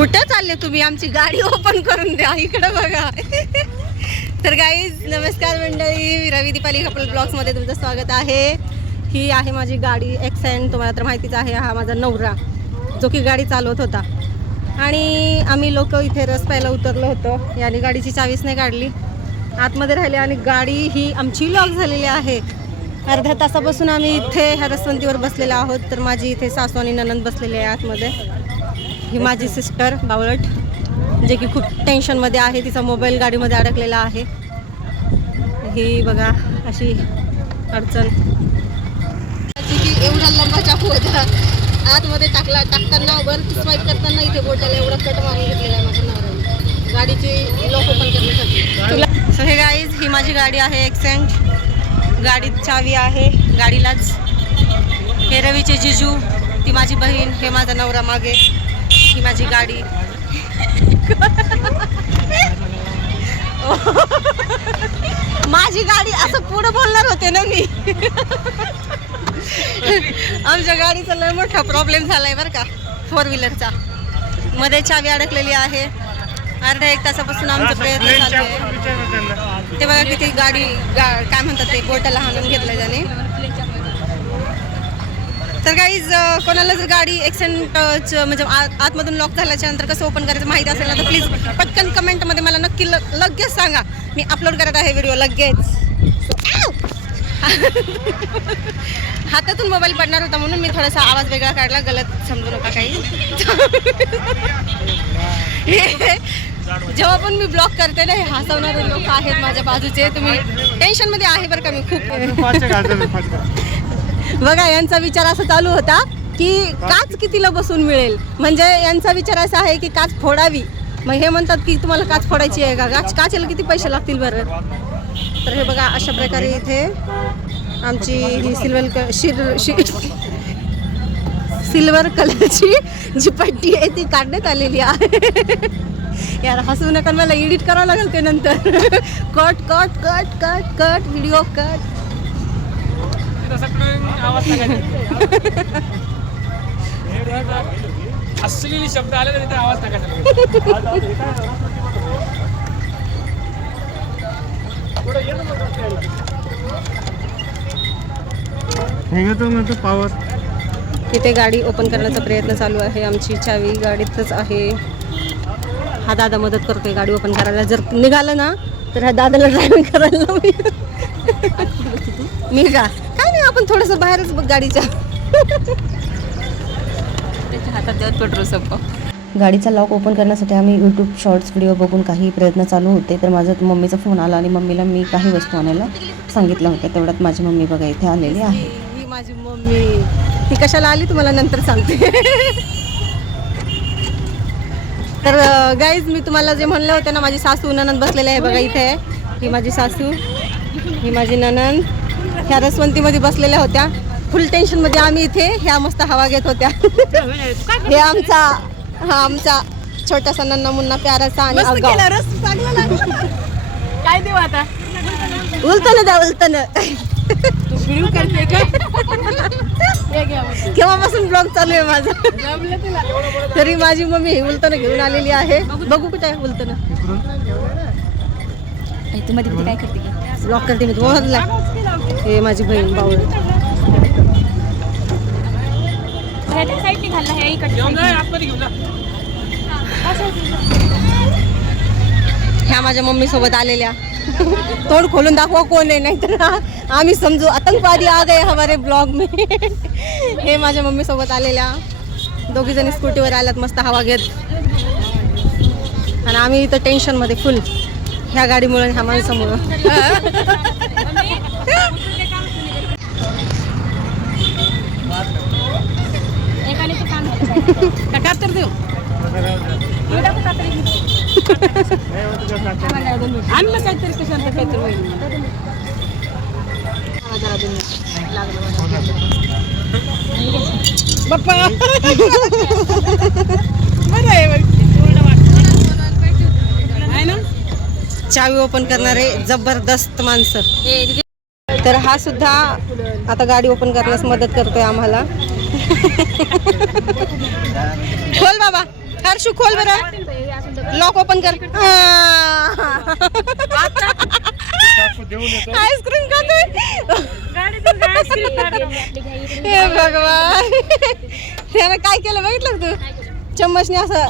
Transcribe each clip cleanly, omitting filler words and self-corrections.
कुठं चालले तुम्ही? आमची गाडी ओपन करून द्या, इकडं बघा. तर गाईज नमस्कार मंडळी, रवी दीपाली कपल ब्लॉग्स मध्ये तुमचं स्वागत आहे. ही आहे माझी गाडी एक्सेंट. तुम्हाला तर माहितीच आहे, हा माझा नवरा जो की गाडी चालवत होता. आणि आम्ही लोक इथे रस प्यायला उतरलो होतो. याने गाडीची चावीच नाही काढली, आतमध्ये राहिले आणि गाडी ही आमची लॉक झालेली आहे. अर्ध्या तासापासून आम्ही इथे ह्या रसवंतीवर बसलेलो आहोत. तर माझी इथे सासू आणि ननंद बसलेली आहे आतमध्ये. ही माझी सिस्टर बावळट, जे की खूप टेन्शनमध्ये आहे. तिचा मोबाईल गाडीमध्ये अडकलेला आहे. ही बघा अशी अडचण की एवढा लंबा चाकू होता, आतमध्ये टाकताना वर स्वाईप करताना इथे बोटाला एवढा कट मारून घेतलेला आहे माझ्या नवऱ्याने गाडीची लॉक ओपन करण्यासाठी. सो हे गाईज, ही माझी गाडी आहे एक्सेंट. गाडीत चावी आहे गाडीलाच. हे रवीचे जिजू, ती माझी बहीण, हे माझा नवरा मागे, ही माझी गाडी. माझी गाडी असं पुढे बोलणार होते ना मी. आमच्या गाडीचा लय मोठा प्रॉब्लेम झालाय बरं का, 4 व्हीलरचा. मध्ये चावी अडकलेली आहे. अर्ध्या 1 तासापासून आमचा प्रयत्न चालू आहे. ते बघा किती गाडी काय म्हणतात ते बोटाला हाणून घेतलंय त्याने. तर गाईज, कोणाला जर गाडी एक्सेंट म्हणजे आतमधून लॉक झाल्याच्या नंतर कसं ओपन करायचं माहिती असेल ना, तर प्लीज पटकन कमेंटमध्ये मला नक्की लगेच सांगा. मी अपलोड करत आहे व्हिडिओ लगेच. हातातून मोबाईल पडणार होता म्हणून मी थोडासा आवाज वेगळा काढला, गलत समजू नका काही. जेव्हा पण मी ब्लॉग करते ना, हे हसवणारे लोक आहेत माझ्या बाजूचे. तुम्ही टेन्शनमध्ये आहे बरं का मी खूप. बघा, यांचा विचार असा चालू होता की काच कितीला बसून मिळेल. म्हणजे यांचा विचार असा आहे की काच फोडावी. मग हे म्हणतात की तुम्हाला काच फोडायची आहे का, काचेला किती पैसे लागतील बरं. तर हे बघा अशा प्रकारे इथे आमची ही सिल्वर कलरची जी पट्टी आहे ती काढण्यात आलेली आहे. यार हसू नका, मला एडिट करावं लागेल ते नंतर. Cut cut cut cut cut video cut. असलेली शब्द आले तर आवाज टाकायचा. पावर इथे गाडी ओपन करण्याचा प्रयत्न चालू आहे. आमची चावी गाडीतच आहे. हा दादा मदत करतोय गाडी ओपन करायला. जर निघालं ना तर ह्या दादाला ड्रायव्हिंग करायला मी का काय नाही, आपण थोडंसं बाहेरच बघ गाडीच्या. त्याच्या हातात देत पेट्रोल संप. गाडीचा लॉक ओपन करण्यासाठी आम्ही यूट्यूब शॉर्ट्स व्हिडिओ बघून काही प्रयत्न चालू होते. तर माझा मम्मीचा फोन आला आणि मम्मीला मी काही वस्तू आणायला सांगितलं होतं. तेवढ्यात माझी मम्मी बघा इथे आलेली आहे. ही माझी मम्मी, ती कशाला आली तुम्हाला नंतर सांगते. तर गाईज, मी तुम्हाला जे म्हणलं होतं ना, माझी सासू ननंद बसलेली आहे बघा इथे. ही माझी सासू, ही माझी ननंद. ह्या रसवंतीमध्ये बसलेल्या होत्या. फुल टेन्शनमध्ये आम्ही इथे ह्या मस्त हवा घेत होत्या. हे आमचा छोटासा नन्ना मुन्ना प्याराचा आणि काय देऊ आता, उलटन द्या उलटन. करते का केव्हापासून ब्लॉग चालू आहे माझा. तरी माझी मम्मी हे उलटन घेऊन आलेली आहे. बघू कुठे आहे उलटन. तू मध्ये काय करते ब्लॉग करते मी तुम्हाला. हे माझी बहीण बावळ. ह्या माझ्या मम्मी सोबत आलेल्या. तोंड खोलून दाखवा कोण आहे, नाहीतर आम्ही समजू आतंकवादी आ गए हमारे ब्लॉग में. हे माझ्या मम्मी सोबत आलेल्या. दोघी जणी स्कूटीवर आल्यात मस्त हवा घेत. आणि आम्ही इथं टेन्शनमध्ये फुल, ह्या गाडीमुळे ह्या माणसामुळं. तर देऊ आणलं काहीतरी कशांत काहीतरी होईल. बाप्पा बरं आहे ना. चावी ओपन करणारे जबरदस्त माणसं. तर हा सुद्धा आता गाडी ओपन करण्यास मदत करतोय आम्हाला. खोल बाबा, हर्ष अक्षू खोल बरं, लॉक ओपन कर. देऊन येतो. आईस्क्रीम खातोय. हे भगवान, त्यानं काय केलं बघितलं का तू? चम्मचने असं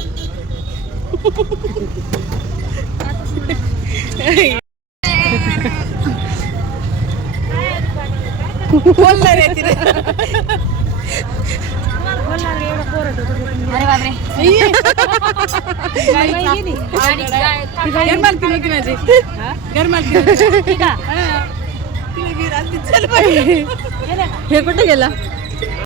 बोलणार आहे तिने. अरे बापरे घर मालकी नव्हती माझी. घर मालकी नव्हती. हे कुठे गेला?